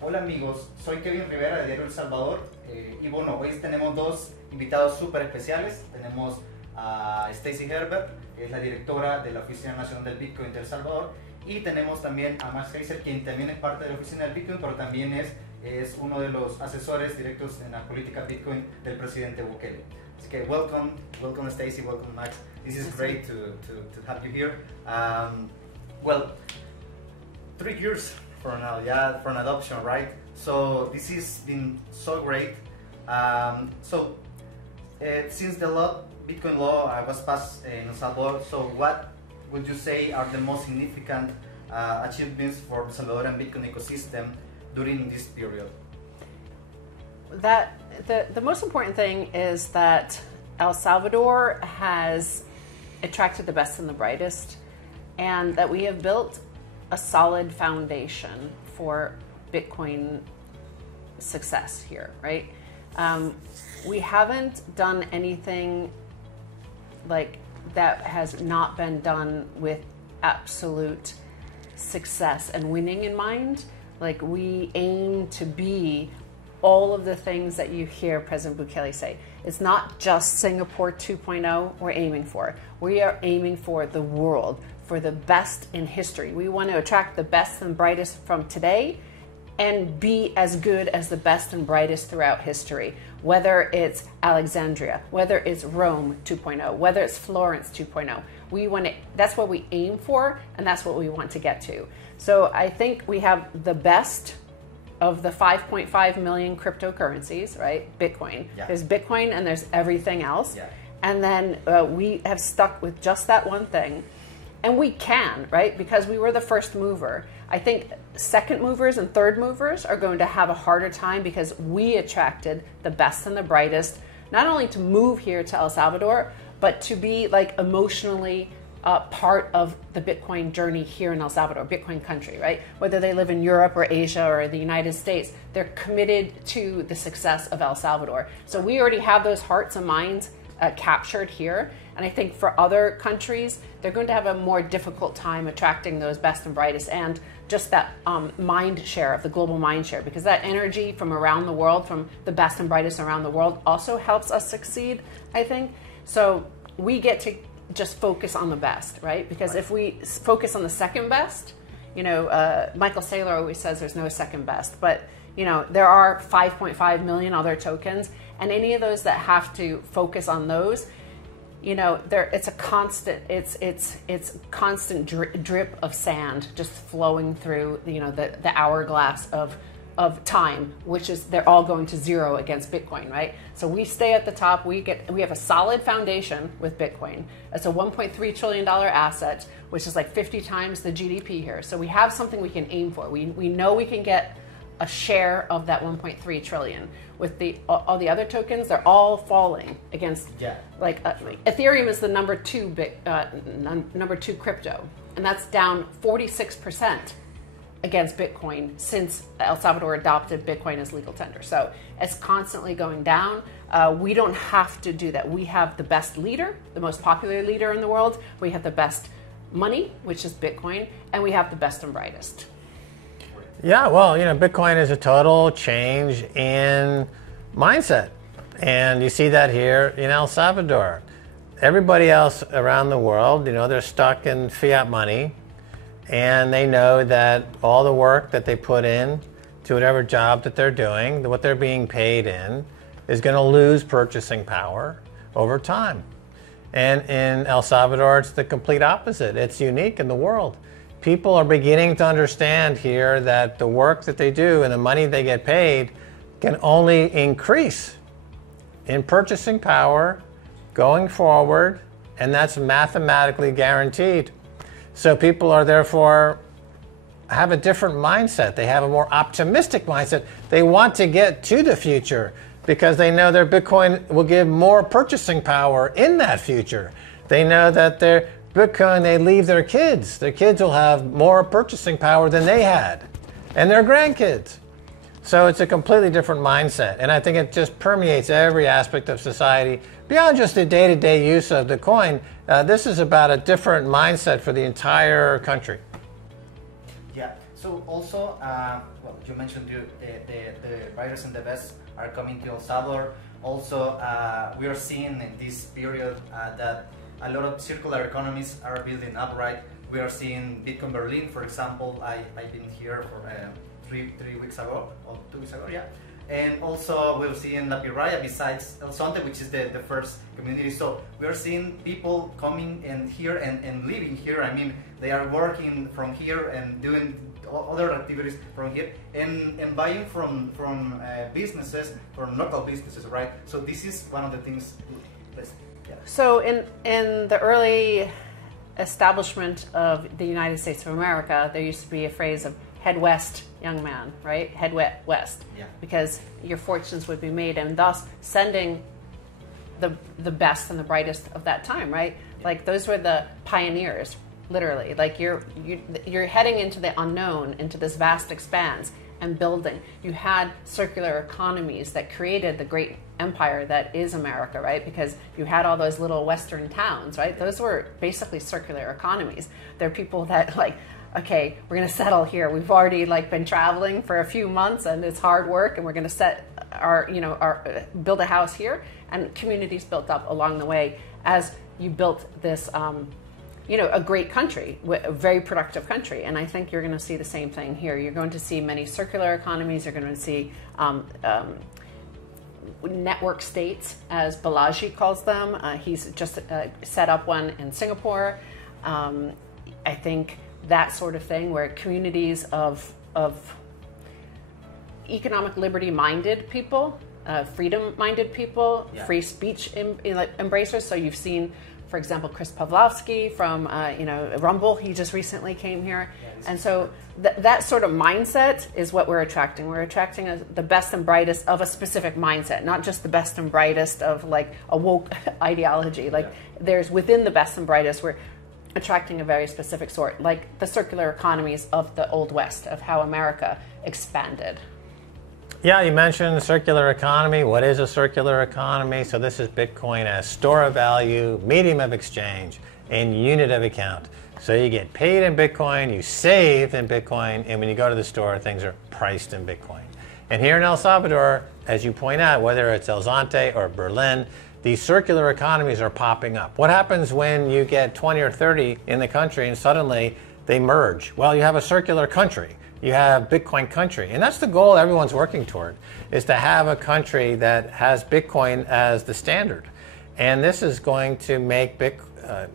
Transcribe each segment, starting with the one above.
Hola amigos, soy Kevin Rivera de Diario El Salvador y bueno, hoy tenemos dos invitados súper especiales. Tenemos a Stacy Herbert, que es la directora de la Oficina Nacional del Bitcoin de El Salvador, y tenemos también a Max Keiser, quien también es parte de la Oficina del Bitcoin, pero también es uno de los asesores directos en la política Bitcoin del presidente Bukele. Así que welcome Stacy, welcome Max. This is great to have you here. Well, 3 years from now, yeah, for an adoption, right? So this has been so great. Since the Bitcoin law was passed in El Salvador, so what would you say are the most significant achievements for the Salvadoran Bitcoin ecosystem during this period? The most important thing is that El Salvador has attracted the best and the brightest, and that we have built a solid foundation for Bitcoin success here, right? We haven't done anything like that has not been done with absolute success and winning in mind. Like, we aim to be all of the things that you hear President Bukele say. It's not just Singapore 2.0 we're aiming for. We are aiming for the world, for the best in history. We want to attract the best and brightest from today and be as good as the best and brightest throughout history, whether it's Alexandria, whether it's Rome 2.0, whether it's Florence 2.0. That's what we aim for, and that's what we want to get to. So I think we have the best of the 5.5 million cryptocurrencies, right? Bitcoin. Yeah. There's Bitcoin and there's everything else. Yeah. And then we have stuck with just that one thing. And we can, right? Because we were the first mover. I think second movers and third movers are going to have a harder time because we attracted the best and the brightest, not only to move here to El Salvador, but to be like emotionally part of the Bitcoin journey here in El Salvador, Bitcoin country, right? Whether they live in Europe or Asia or the United States, they're committed to the success of El Salvador. So we already have those hearts and minds captured here. And I think for other countries, they're going to have a more difficult time attracting those best and brightest, and just that mind share of the global mind share, because that energy from around the world, from the best and brightest around the world, also helps us succeed, I think. So we get to just focus on the best, right? Because if we focus on the second best, you know, Michael Saylor always says there's no second best, but you know, there are 5.5 million other tokens, and any of those that have to focus on those, you know, it's a constant, it's constant drip of sand just flowing through, you know, the hourglass of time, which is, they're all going to zero against Bitcoin, right? So we stay at the top. We have a solid foundation with Bitcoin. It's a $1.3 trillion asset, which is like 50 times the GDP here. So we have something we can aim for. We know we can get a share of that 1.3 trillion. With all the other tokens, they're all falling against. Yeah. Like Ethereum is the number two crypto, and that's down 46% against Bitcoin since El Salvador adopted Bitcoin as legal tender. So it's constantly going down. We don't have to do that. We have the best leader, the most popular leader in the world. We have the best money, which is Bitcoin, and we have the best and brightest. Yeah, well, you know, Bitcoin is a total change in mindset. And you see that here in El Salvador. Everybody else around the world, you know, they're stuck in fiat money, and they know that all the work that they put in to whatever job that they're doing, what they're being paid in, is going to lose purchasing power over time. And in El Salvador, it's the complete opposite. It's unique in the world. People are beginning to understand here that the work that they do and the money they get paid can only increase in purchasing power going forward, and that's mathematically guaranteed. So people are therefore have a different mindset. They have a more optimistic mindset. They want to get to the future because they know their Bitcoin will give more purchasing power in that future. They know that their Bitcoin, they leave their kids will have more purchasing power than they had, and their grandkids. So it's a completely different mindset, and I think it just permeates every aspect of society beyond just the day-to-day use of the coin. This is about a different mindset for the entire country. Yeah. So also, well, you mentioned the brightest and the best are coming to El Salvador. Also, we are seeing in this period that a lot of circular economies are building up, right? We are seeing Bitcoin Berlin, for example. I've been here for 3 weeks ago, or 2 weeks ago, yeah. And also we're seeing La Piraya besides El Sonte, which is the first community. So we're seeing people coming in here and living here. I mean, they are working from here and doing other activities from here and buying from businesses, from local businesses, right? So this is one of the things. Yeah. So in the early establishment of the United States of America, there used to be a phrase of head west, young man, right? Head west, yeah. Because your fortunes would be made, and thus sending the best and the brightest of that time, right? Yeah. Like those were the pioneers, literally. Like you're heading into the unknown, into this vast expanse and building. You had circular economies that created the great empire that is America, right? Because you had all those little western towns, right? Those were basically circular economies. They're people that like, okay, we're going to settle here. We've already like been traveling for a few months and it's hard work, and we're going to set our build a house here, and communities built up along the way as you built this a great country, a very productive country. And I think you're going to see the same thing here. You're going to see many circular economies. You're going to see network states, as Balaji calls them. He's just set up one in Singapore. I think that sort of thing, where communities of economic liberty-minded people, freedom-minded people, yeah. free speech embracers. So you've seen, for example, Chris Pavlovsky from Rumble. He just recently came here, yeah, and so that sort of mindset is what we're attracting. We're attracting the best and brightest of a specific mindset, not just the best and brightest of like a woke ideology. Like there's within the best and brightest, we're attracting a very specific sort, like the circular economies of the Old West, of how America expanded. Yeah, you mentioned circular economy. What is a circular economy? So this is Bitcoin as store of value, medium of exchange, and unit of account. So you get paid in Bitcoin, you save in Bitcoin, and when you go to the store, things are priced in Bitcoin. And here in El Salvador, as you point out, whether it's El Zonte or Berlin, these circular economies are popping up. What happens when you get 20 or 30 in the country and suddenly they merge? Well, you have a circular country. You have Bitcoin country. And that's the goal everyone's working toward, is to have a country that has Bitcoin as the standard. And this is going to make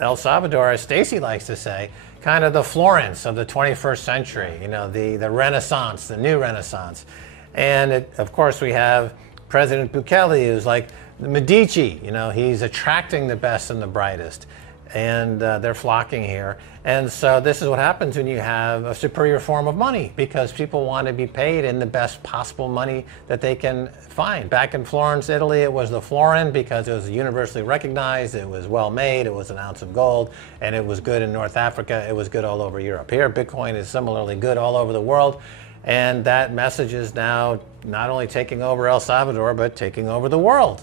El Salvador, as Stacy likes to say, kind of the Florence of the 21st century, the Renaissance, the new Renaissance. And of course, we have President Bukele, who's like the Medici, he's attracting the best and the brightest. And they're flocking here. And so this is what happens when you have a superior form of money, because people want to be paid in the best possible money that they can find. Back in Florence, Italy, it was the florin because it was universally recognized, it was well made, it was an ounce of gold, and it was good in North Africa, it was good all over Europe. Here, Bitcoin is similarly good all over the world, and that message is now not only taking over El Salvador, but taking over the world.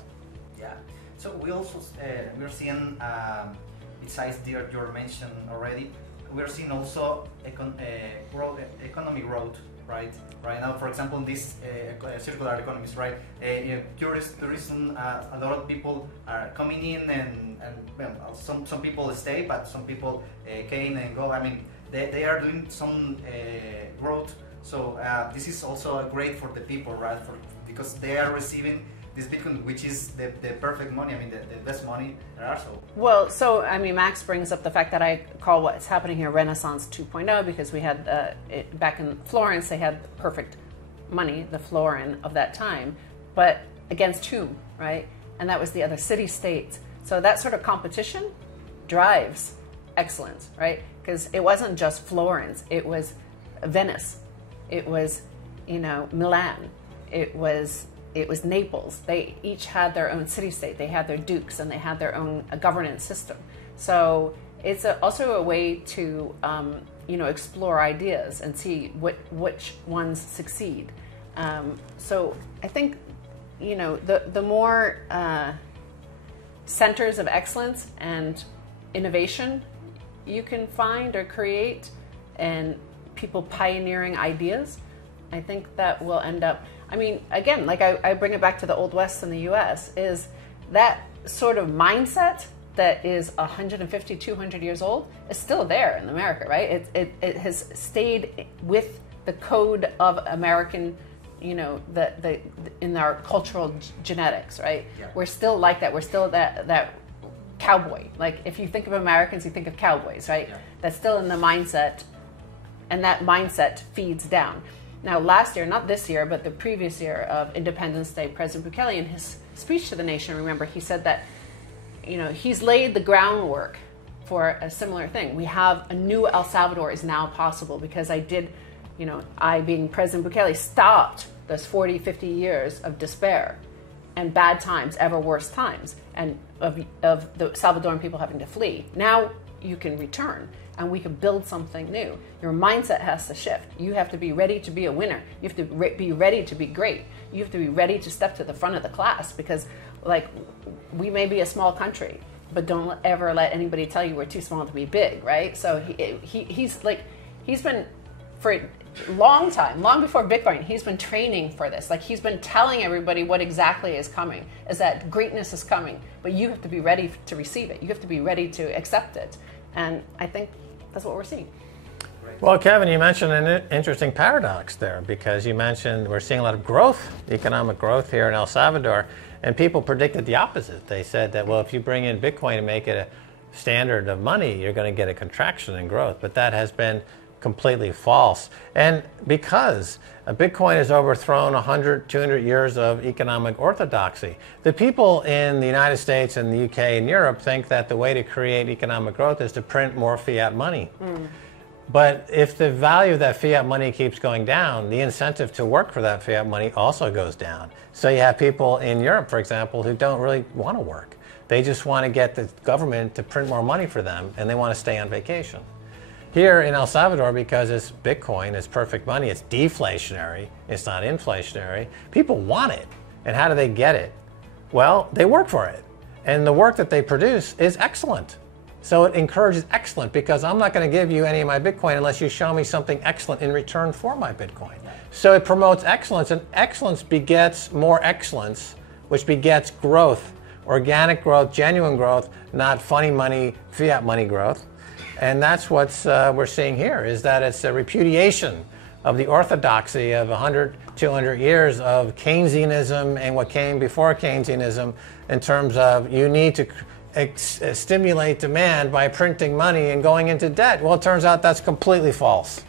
Yeah, so we also, we're seeing besides you mentioned already, we're seeing also economic growth, right? Right now, for example, this circular economies, right? Tourism, a lot of people are coming in, and well, some people stay, but some people came and go. I mean, they are doing some growth. So this is also great for the people, right? Because they are receiving this Bitcoin, which is the perfect money, I mean, the best money there are. So Max brings up the fact that I call what's happening here Renaissance 2.0, because we had, back in Florence, they had the perfect money, the florin of that time, but against whom, right? And that was the other city-states. So that sort of competition drives excellence, right? Because it wasn't just Florence, it was Venice, it was, Milan, it was Naples. They each had their own city-state. They had their dukes, and they had their own governance system. So it's also a way to, explore ideas and see which ones succeed. So I think, the more centers of excellence and innovation you can find or create, and people pioneering ideas, I think that will end up, I mean, again, like I bring it back to the Old West in the US, is that sort of mindset that is 150, 200 years old is still there in America, right? It has stayed with the code of American, you know, in our cultural genetics, right? Yeah. We're still like that. We're still that cowboy. Like if you think of Americans, you think of cowboys, right? Yeah. That's still in the mindset, and that mindset feeds down. Now, last year, not this year, but the previous year of Independence Day, President Bukele, in his speech to the nation, remember, he said that, you know, he's laid the groundwork for a similar thing. We have a new El Salvador is now possible because I being President Bukele, stopped those 40, 50 years of despair and bad times, ever worse times, and of the Salvadoran people having to flee. Now you can return and we can build something new. Your mindset has to shift. You have to be ready to be a winner. You have to be ready to be great. You have to be ready to step to the front of the class because, like, we may be a small country, but don't ever let anybody tell you we're too small to be big, right? So he's been, for a long time, long before Bitcoin, he's been training for this. Like, he's been telling everybody what exactly is coming, is that greatness is coming, but you have to be ready to receive it. You have to be ready to accept it. And I think that's what we're seeing. Well, Kevin, you mentioned an interesting paradox there, because you mentioned we're seeing a lot of growth, economic growth here in El Salvador, and people predicted the opposite. They said that, well, if you bring in Bitcoin and make it a standard of money, you're going to get a contraction in growth. But that has been completely false. And because Bitcoin has overthrown 100, 200 years of economic orthodoxy, the people in the United States and the UK and Europe think that the way to create economic growth is to print more fiat money. But if the value of that fiat money keeps going down, the incentive to work for that fiat money also goes down. So you have people in Europe, for example, who don't really want to work. They just want to get the government to print more money for them, and they want to stay on vacation. Here in El Salvador, because it's Bitcoin, it's perfect money, it's deflationary, it's not inflationary, people want it. And how do they get it? Well, they work for it. And the work that they produce is excellent. So it encourages excellent, because I'm not going to give you any of my Bitcoin unless you show me something excellent in return for my Bitcoin. So it promotes excellence, and excellence begets more excellence, which begets growth, organic growth, genuine growth, not funny money, fiat money growth. And that's what we're seeing here, is that it's a repudiation of the orthodoxy of 100, 200 years of Keynesianism and what came before Keynesianism, in terms of you need to stimulate demand by printing money and going into debt. Well, it turns out that's completely false.